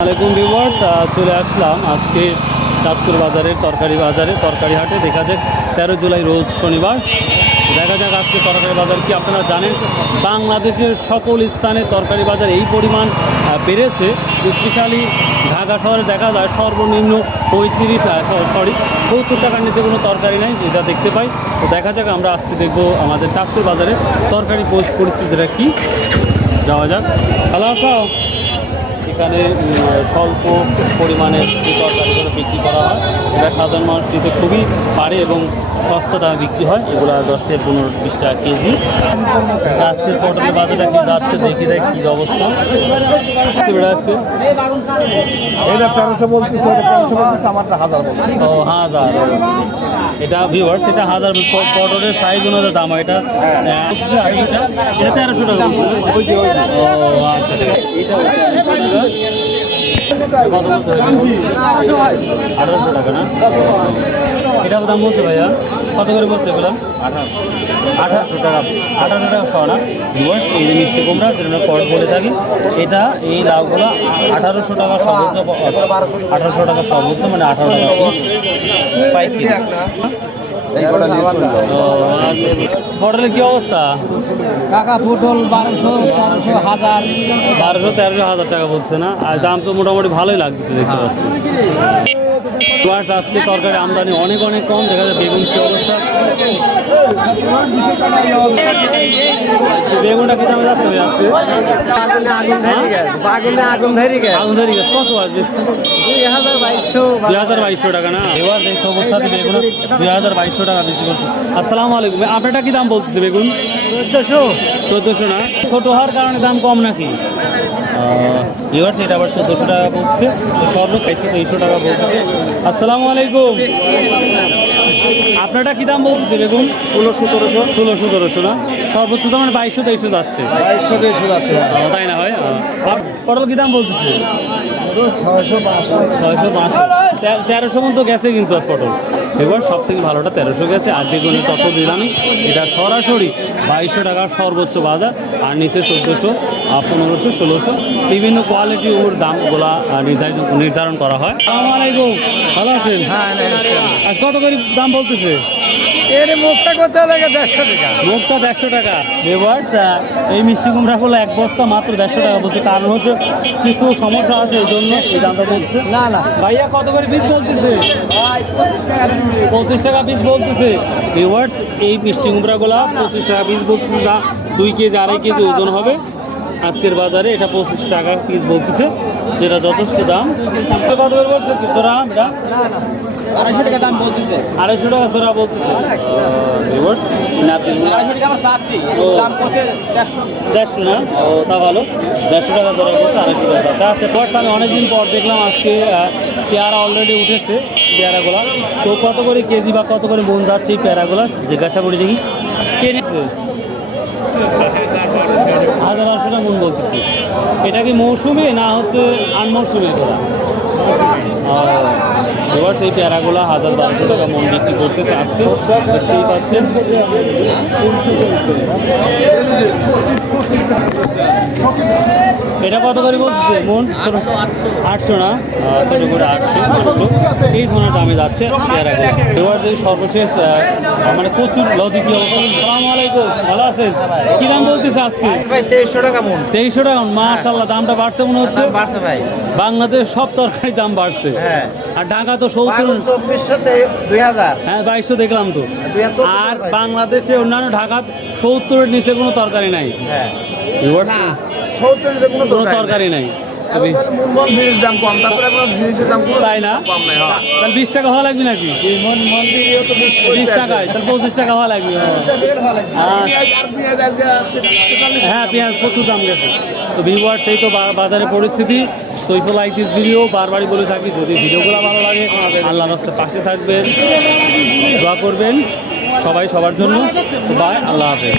আসসালামাইকুম ভিউয়ার্স, চলে আসলাম আজকে চাঁদপুর বাজারের তরকারি হাটে। দেখা যাক 13 জুলাই রোজ শনিবার। দেখা যাক আজকে তরকারি বাজার কি। আপনারা জানেন বাংলাদেশের সকল স্থানে তরকারি বাজার এই পরিমাণ বেড়েছে। স্পেশালি ঢাকা শহরে দেখা যায় সর্বনিম্ন 70 টাকার নিচে কোনো তরকারি নাই, যেটা দেখতে পাই। তো দেখা যাক আমরা আজকে দেখবো আমাদের চাঁদপুর বাজারে তরকারি পরিস্থিতিটা কি। যাওয়া যাক। ভালো আছো? এখানে স্বল্প পরিমাণে যে তরকারিগুলো বিক্রি করা হয়, এটা সাধারণ মানুষ দিতে খুবই পারে এবং সস্তা দামে বিক্রি হয়। এগুলো 10 থেকে 15-20 টাকা কেজি। আজকের পটলের বাজারটা কি যাচ্ছে দেখি দেখ কী অবস্থা। আজকে এটা 1300 বলতেছে, 1300 বলতেছে, আমারটা 1000 বলতেছে। ও 1000, এটা ভিউয়ার্স, এটা 1000 পটলের সাইজ অনুযায়ী দাম হয়। এটা এটা 1300 টাকা। ও আচ্ছা, এটা 1800 টাকা না? এটা দাম বলছে ভাইয়া, কত করে বলছে এগুলো? 1800 টাকা। 1800 টাকা শো না ভিউয়ার্স। এই যে মিষ্টি কুমড়া, যেটা পট বলে থাকি, এটা এই লাউগুলো 1800 টাকা সর্বোচ্চ, 1800 টাকা সর্বোচ্চ, মানে 18 টাকা পিস পাইকারি। পটলের কি অবস্থা কাকা? পটল 1200, 1300, 1000। 1200-1300 টাকা বলছে না? আর দাম তো মোটামুটি ভালোই লাগছে দেখতে পাচ্ছি। আজকে তরকারি আমদানি অনেক কম। দেখা যায় বেগুন কি অবস্থা। বেগুনটা কি দামে যাচ্ছে আজকে? আগুন ধরে গেছে। কত আসবে? 2200 টাকা না? এবার এই সবুজ সাথে বেগুন 2200 টাকা বিক্রি করছে। আসসালামু আলাইকুম। আপনারটা কি দাম বলতেছে বেগুন? 1400 না? ছোট হওয়ার কারণে দাম কম নাকি? এবার সেটা আবার 1400 টাকা বলছে। সর্বোচ্চ 2300 টাকা বলছে। আসসালামু আলাইকুম। আপনারটা কি দাম বলতেছে বেগুন? 1600-1700 না? সর্বোচ্চ তো মানে 2200-2300 যাচ্ছে। 2200 যাচ্ছে। তাই না ভাই? পটল কি দাম বলতেছে? 600-500। 1300 মতো গেছে কিন্তু আর পটল। এবার সব থেকে ভালোটা 1300 গেছে। আর বেগুনের তত দিলামই। এটা সরাসরি 2200 টাকার সর্বোচ্চ বাজার, আর নিচে 1400, 1500, 1600 বিভিন্ন কোয়ালিটি ওর দামগুলা নির্ধারণ করা হয়। আসসালামু আলাইকুম, ভালো আছেন? আজ কত করে দাম বলতেছে? এর মুখটা কত লাগে? 150 টাকা। মুখটা 150 টাকা। ভিউয়ার্স, এই মিষ্টি কুমড়াগুলো এক বস্তা মাত্র 150 টাকা বলছে। কারণ হচ্ছে কিছু সমস্যা আছে, এই জন্য এই দামটা বলছে। না না ভাইয়া কত করে পিস বলতেছে? 25 টাকা পিস বলতেছে। ভিউয়ার্স, এই মিষ্টি কুমড়াগুলা 25 টাকা পিস বলতেছে। যা 2 কেজি 2.5 কেজি ওজন হবে। আজকের বাজারে এটা 25 টাকা পিস বলতেছে, যেটা যথেষ্ট দাম। কত করে বলছে জোড়া? 250 টাকা দাম বলতেছে। 250 টাকা জোড়া বলতেছে। ভিউয়ার্স, না 250 টাকা আমরা চাচ্ছি, দাম করছে 150 না? ও তা ভালো। 150 টাকা জোড়া বলছে, 250 টাকা। আচ্ছা ফার্স্ট আমি অনেকদিন পর দেখলাম আজকে পেয়ারা অলরেডি উঠেছে, পেয়ারাগুলা। তো কত করে কেজি বা কত করে মন যাচ্ছে এই পেয়ারাগুলা? জিজ্ঞাসা করি দেখি। কে নিচ্ছে? 1000-1200 টাকা মন বলতেছে। এটা কি মৌসুমি না হচ্ছে আনমৌসুমি? এবার সেই পেয়ারাগুলা 1000-1200 টাকা মন বিক্রি করতেছে আজকে, দেখতেই পাচ্ছেন। এটা কত করে বলতেছে মন? 800 না? ছোটো করে 800 এই ধরনের দামে যাচ্ছে পেয়ারাগুলো। এবার যদি সর্বশেষ মানে প্রচুর লদি কি অবস্থা। আসসালামু আলাইকুম, ভালো আছেন? কি দাম বলতেছে আজকে? 2300 টাকা মন। 2300 টাকা। মাশাআল্লাহ, দামটা বাড়ছে মনে হচ্ছে। বাড়ছে ভাই। বাংলাদেশ সব তরকারি দাম বাড়ছে। হ্যাঁ। আর ঢাকা তো 70। 2400 তে 2000। হ্যাঁ 2200 দেখলাম তো। 72 আর বাংলাদেশে অন্যান্য ঢাকা 70-এর নিচে কোনো তরকারি নাই। হ্যাঁ। ভিউয়ার্স, 70 এর কোনো কোনো তরকারি নাই। মন জিনিস দাম কম, তারপরে কোনো জিনিসের দাম তাই না? কম নাই। হ্যাঁ। তাহলে 20 টাকা হওয়া লাগবে নাকি? মন দিয়েও তো 20 টাকায়, তাহলে 25 টাকা হওয়া লাগবে। হ্যাঁ, পেঁয়াজ প্রচুর দাম গেছে। তো ভিউয়ার্স, এই তো বাজারের পরিস্থিতি। সৈফুল লাইক দিস ভিডিও বারবারই বলে থাকি, যদি ভিডিওগুলো ভালো লাগে আল্লাহর রাস্তায় পাশে থাকবেন, দোয়া করবেন সবাই সবার জন্য। বাই, আল্লাহ হাফেজ।